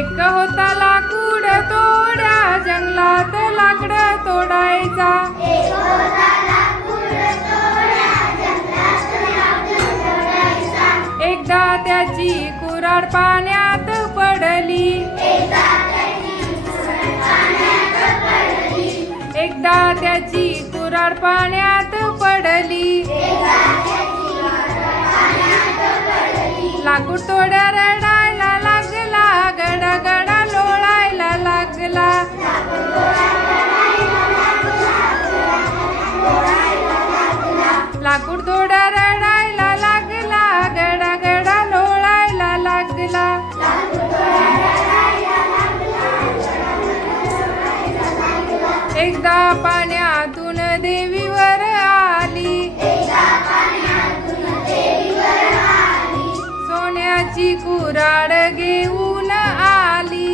एक होता लाकूड तोड्या जंगलात लाकडं तोडायचा. एकदा त्याची कुऱ्हाड पाण्यात पडली. एकदा त्याची कुऱ्हाड पाण्यात पडली. लाकूड तोड्या रडायला लागला, गडागडा लोळायला लागला. लाकूड तोड्या रडायला लागला, गडागडा लोळायला लागला. एकदा पाण्यातून देवीवर आली. सोन्याची कुऱ्हाड घेऊन आली.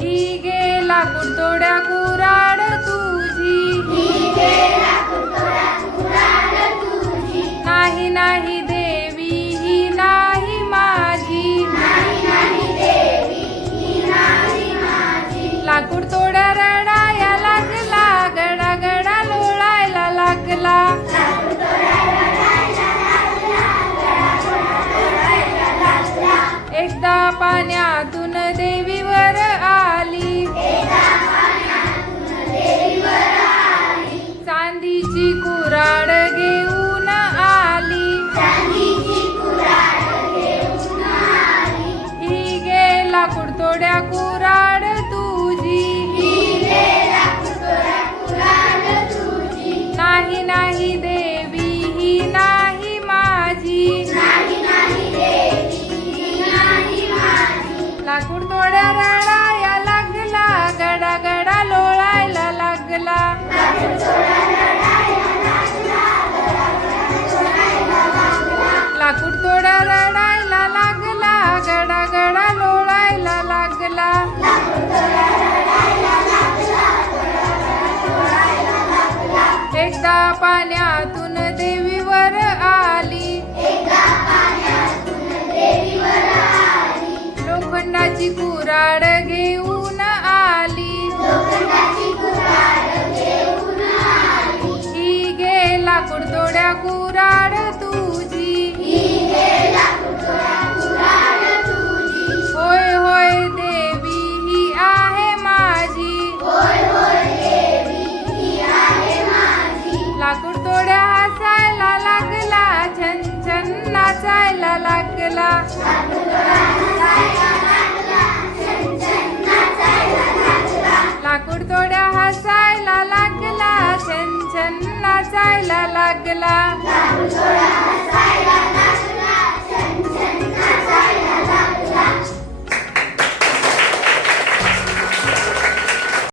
ही गे लाकूड तोड्या कुऱ्हाड तुझी. नाही नाही देवी ही नाही माझी. लाकूड तोड्या रडाया लागला, गडागडा लोळायला लागला. एकदा पाण्यातून देवीवर आली. चांदीची कुऱ्हाड घेऊन आली. ही गे लाकूड तोड्या कुऱ्हाड तुझी. नाही नाही देवी ही नाही माझी. लाकूड तोड्या रडाया लागला, गडागडा लोळायला लागला. लाकूड तोड्या रडायला लागला, गडागडा लोळायला लागला. एकदा पाण्यातून देवीवर आली. लोखंडाची कुऱ्हाड घेऊन आली. ही गे लाकूड तोड्या कुऱ्हाड तुझी. होय होय देवी ही आहे माझी. लाकूड तोड्या हसायला लागला, छन छन नाचायला लागला. लाकूड तोड्या हसायला लागला, छन छन नाचायला लागला.